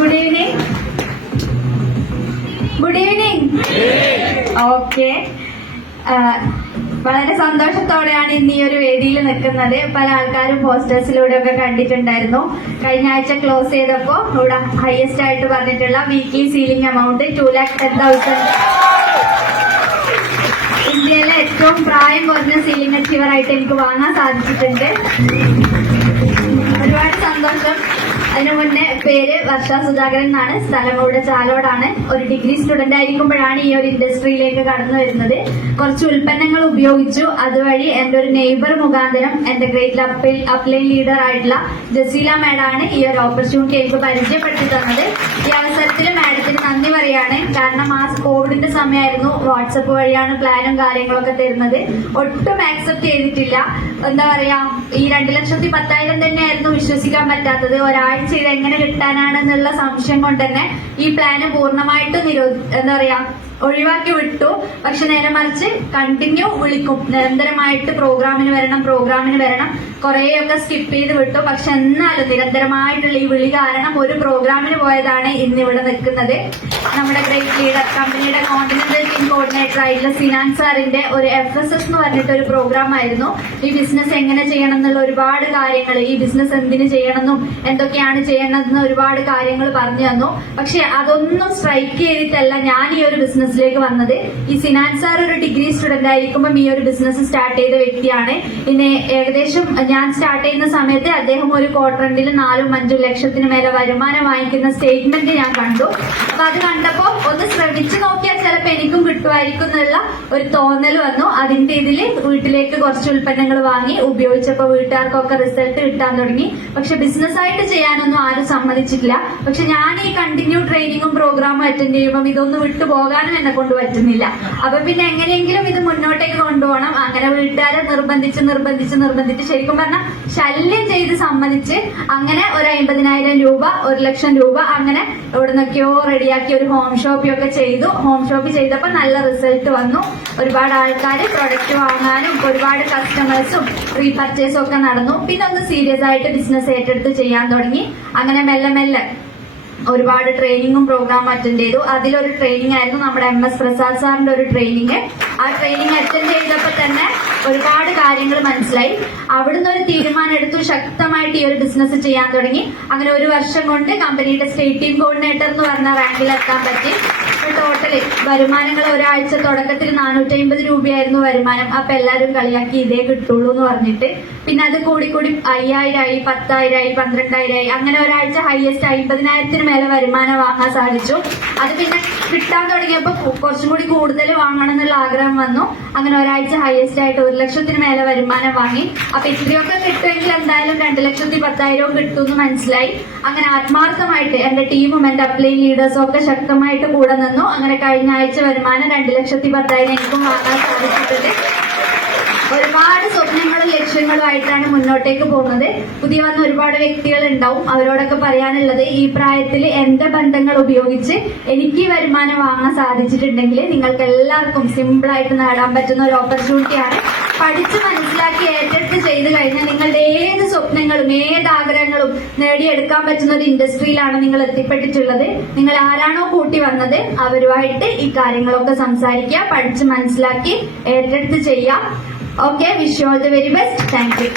Good evening. Good evening. Okay, വളരെ സന്തോഷത്തോടെയാണ് ഇന്ന് ഈ ഒരു വേദിയിൽ നിൽക്കുന്നത്. പല ആൾക്കാരും പോസ്റ്റേഴ്സിലൂടെ ഒക്കെ കണ്ടിട്ടുണ്ടായിരുന്നു. കഴിഞ്ഞ ആഴ്ച ക്ലോസ് ചെയ്തപ്പോ ഇവിടെ ഹയസ്റ്റ് ആയിട്ട് പറഞ്ഞിട്ടുള്ള വീക്ക്ലി സീലിംഗ് എമൗണ്ട് 2,10,000. ഇന്ത്യയിലെ ഏറ്റവും പ്രായം കുറഞ്ഞ സീലിംഗ് അച്ചീവർ ആയിട്ട് എനിക്ക് വാങ്ങാൻ സാധിച്ചിട്ടുണ്ട്. ഒരുപാട് സന്തോഷം. അതിനു മുന്നേ പേര് വർഷ സുധാകരൻ എന്നാണ്. സ്ഥലം ഇവിടെ ചാലോടാണ്. ഒരു ഡിഗ്രി സ്റ്റുഡന്റ് ആയിരിക്കുമ്പോഴാണ് ഈ ഒരു ഇൻഡസ്ട്രിയിലേക്ക് കടന്നു വരുന്നത്. കുറച്ച് ഉൽപ്പന്നങ്ങൾ ഉപയോഗിച്ചു. അതുവഴി എന്റെ ഒരു നെയ്ബർ മുഖാന്തരം എന്റെ ഗ്രേറ്റ് അപ്ലൈൻ ലീഡർ ആയിട്ടുള്ള ജസീല മാഡാണ് ഈ ഒരു ഓപ്പർച്യൂണിറ്റി എനിക്ക് പരിചയപ്പെടുത്തി തന്നത്. ഈ അവസരത്തിൽ മാഡത്തിന് നന്ദി പറയാണ്. കാരണം ആ കോവിഡിന്റെ സമയമായിരുന്നു. വാട്സപ്പ് വഴിയാണ് പ്ലാനും കാര്യങ്ങളൊക്കെ തരുന്നത്. ഒട്ടും ആക്സെപ്റ്റ് ചെയ്തിട്ടില്ല. എന്താ പറയാ, ഈ 2,10,000 തന്നെയായിരുന്നു വിശ്വസിക്കാൻ പറ്റാത്തത്. ഒരാഴ്ച ഇത് എങ്ങനെ കിട്ടാനാണെന്നുള്ള സംശയം കൊണ്ട് തന്നെ ഈ പ്ലാന് പൂർണ്ണമായിട്ടും എന്താ പറയാ ഒഴിവാക്കി വിട്ടു. പക്ഷെ നേരെ മറിച്ച് കണ്ടിന്യൂ വിളിക്കും, നിരന്തരമായിട്ട് പ്രോഗ്രാമിന് വരണം. കുറെയൊക്കെ സ്കിപ്പ് ചെയ്ത് വിട്ടു. പക്ഷെ എന്നാലും നിരന്തരമായിട്ടുള്ള ഈ വിളി കാരണം ഒരു പ്രോഗ്രാമിന് പോയതാണ് ഇന്നിവിടെ നിൽക്കുന്നത്. നമ്മുടെ ഗ്രേറ്റ് ലീഡർ കമ്പനിയുടെ കോണ്ടിനെന്റൽ ടീം കോർഡിനേറ്റർ ആയിട്ടുള്ള സിനാൻ സാറിന്റെ ഒരു FSS എന്ന് പറഞ്ഞിട്ട് ഒരു പ്രോഗ്രാം ആയിരുന്നു. ഈ ബിസിനസ് എങ്ങനെ ചെയ്യണം എന്നുള്ള ഒരുപാട് കാര്യങ്ങൾ, ഈ ബിസിനസ് എന്തിനു ചെയ്യണമെന്നും എന്തൊക്കെയാണ് ചെയ്യണമെന്നും ഒരുപാട് കാര്യങ്ങൾ പറഞ്ഞു തന്നു. പക്ഷെ അതൊന്നും സ്ട്രൈക്ക് ചെയ്തിട്ടല്ല ഞാൻ ഈ ഒരു ബിസിനസ്സിലേക്ക് വന്നത്. ഈ സിനാൻ സാർ ഒരു ഡിഗ്രി സ്റ്റുഡന്റ് ആയിരിക്കുമ്പോൾ ഈ ഒരു ബിസിനസ് സ്റ്റാർട്ട് ചെയ്ത വ്യക്തിയാണ്. പിന്നെ ഏകദേശം ഞാൻ സ്റ്റാർട്ട് ചെയ്യുന്ന സമയത്ത് അദ്ദേഹം ഒരു ക്വാർട്ടറിൽ 4-5 ലക്ഷത്തിന് മേലെ വരുമാനം വാങ്ങിക്കുന്ന സ്റ്റേറ്റ്മെന്റ് ഞാൻ കണ്ടു. അപ്പൊ അത് കണ്ടപ്പോ ഒന്ന് ശ്രമിച്ചു നോക്കിയാൽ ചിലപ്പോൾ എനിക്കും കിട്ടുമായിരിക്കും എന്നുള്ള ഒരു തോന്നൽ വന്നു. അതിന്റെ ഇതില് വീട്ടിലേക്ക് കുറച്ച് ഉൽപ്പന്നങ്ങൾ വാങ്ങി ഉപയോഗിച്ചപ്പോ വീട്ടുകാർക്കൊക്കെ റിസൾട്ട് കിട്ടാൻ തുടങ്ങി. പക്ഷെ ബിസിനസ് ആയിട്ട് ചെയ്യാനൊന്നും ആരും സമ്മതിച്ചിട്ടില്ല. പക്ഷെ ഞാൻ ഈ കണ്ടിന്യൂ ട്രെയിനിങ്ങും പ്രോഗ്രാമും അറ്റൻഡ് ചെയ്യുമ്പോൾ ഇതൊന്നും വിട്ടുപോകാനും എന്നെ കൊണ്ട് പറ്റുന്നില്ല. അപ്പൊ പിന്നെ എങ്ങനെയെങ്കിലും ഇത് മുന്നോട്ടേക്ക് കൊണ്ടുപോകണം. അങ്ങനെ വീട്ടുകാരെ നിർബന്ധിച്ച് ശരിക്കും പറഞ്ഞാൽ ശല്യം ചെയ്ത് സമ്മതിച്ച് അങ്ങനെ ഒരു 50,000 രൂപ, 1,00,000 രൂപ അങ്ങനെ ഇവിടെ നിന്നൊക്കെയോ റെഡിയാക്കി ഒരു ഹോം ഷോപ്പിയൊക്കെ ചെയ്തു. ഹോം ഷോപ്പ് ചെയ്തപ്പോൾ നല്ല റിസൾട്ട് വന്നു. ഒരുപാട് ആൾക്കാർ പ്രൊഡക്റ്റ് വാങ്ങാനും ഒരുപാട് കസ്റ്റമേഴ്സും റീപർച്ചേസും ഒക്കെ നടന്നു. പിന്നെ ഒന്ന് സീരിയസ് ആയിട്ട് ബിസിനസ് ഏറ്റെടുത്ത് ചെയ്യാൻ തുടങ്ങി. അങ്ങനെ മെല്ലെ ഒരുപാട് ട്രെയിനിങ്ങും പ്രോഗ്രാം അറ്റൻഡ് ചെയ്തു. അതിലൊരു ട്രെയിനിങ് ആയിരുന്നു നമ്മുടെ MS പ്രസാദ് സാറിന്റെ ഒരു ട്രെയിനിങ്. ആ ട്രെയിനിങ് അറ്റൻഡ് ചെയ്തപ്പോൾ തന്നെ ഒരുപാട് കാര്യങ്ങൾ മനസ്സിലായി. അവിടുന്ന് ഒരു തീരുമാനം എടുത്തു, ശക്തമായിട്ട് ഈ ഒരു ബിസിനസ് ചെയ്യാൻ തുടങ്ങി. അങ്ങനെ ഒരു വർഷം കൊണ്ട് കമ്പനിയുടെ സ്റ്റേറ്റ് ടീം കോർഡിനേറ്റർ എന്ന് പറഞ്ഞ റാങ്കിൽ എത്താൻ പറ്റി. ടോട്ടല് വരുമാനങ്ങൾ ഒരാഴ്ച തുടക്കത്തിൽ 450 രൂപയായിരുന്നു വരുമാനം. അപ്പൊ എല്ലാരും കളിയാക്കി ഇതേ കിട്ടുള്ളൂ എന്ന് പറഞ്ഞിട്ട് പിന്നെ അത് കൂടി 5,000 10,000 12,000 അങ്ങനെ ഒരാഴ്ച ഹയസ്റ്റ് 50,000 മേലെ വരുമാനം വാങ്ങാൻ സാധിച്ചു. അത് പിന്നെ കിട്ടാൻ തുടങ്ങിയപ്പോ കുറച്ചും കൂടി കൂടുതൽ വാങ്ങണം എന്നുള്ള ആഗ്രഹം വന്നു. അങ്ങനെ ഒരാഴ്ച ഹയസ്റ്റ് ആയിട്ട് 1,00,000 മേലെ വരുമാനം വാങ്ങി. അപ്പൊ ഇത്രയൊക്കെ കിട്ടുമെങ്കിൽ എന്തായാലും 2,10,000 കിട്ടുമെന്ന് മനസ്സിലായി. അങ്ങനെ ആത്മാർത്ഥമായിട്ട് എന്റെ ടീമും എന്റെ അപ്ലൈൻ ലീഡേഴ്സും ഒക്കെ ശക്തമായിട്ട് കൂടെ നിന്നു. അങ്ങനെ കഴിഞ്ഞ ആഴ്ച വരുമാനം 2,10,000 എനിക്കും വാങ്ങാൻ സാധിച്ചിട്ടുണ്ട്. ഒരുപാട് സ്വപ്നങ്ങളും ലക്ഷ്യങ്ങളുമായിട്ടാണ് മുന്നോട്ടേക്ക് പോകുന്നത്. പുതിയ വന്ന ഒരുപാട് വ്യക്തികൾ ഉണ്ടാവും. അവരോടൊക്കെ പറയാനുള്ളത്, ഈ പ്രായത്തിൽ എന്റെ ബന്ധങ്ങൾ ഉപയോഗിച്ച് എനിക്ക് വരുമാനം വാങ്ങാൻ സാധിച്ചിട്ടുണ്ടെങ്കിൽ നിങ്ങൾക്ക് എല്ലാവർക്കും സിമ്പിൾ ആയിട്ട് നേടാൻ പറ്റുന്ന ഒരു ഓപ്പർച്യൂണിറ്റിയാണ്. പഠിച്ച് മനസ്സിലാക്കി ഏറ്റെടുത്ത് ചെയ്ത് കഴിഞ്ഞാൽ നിങ്ങളുടെ ഏത് സ്വപ്നങ്ങളും ഏത് ആഗ്രഹങ്ങളും നേടിയെടുക്കാൻ പറ്റുന്ന ഒരു ഇൻഡസ്ട്രിയിലാണ് നിങ്ങൾ എത്തിപ്പെട്ടിട്ടുള്ളത്. നിങ്ങൾ ആരാണോ കൂട്ടി വന്നത് അവരുമായിട്ട് ഈ കാര്യങ്ങളൊക്കെ സംസാരിക്കുക, പഠിച്ച് മനസ്സിലാക്കി ഏറ്റെടുത്ത് ചെയ്യാം. Okay, wish you all the very best. Thank you.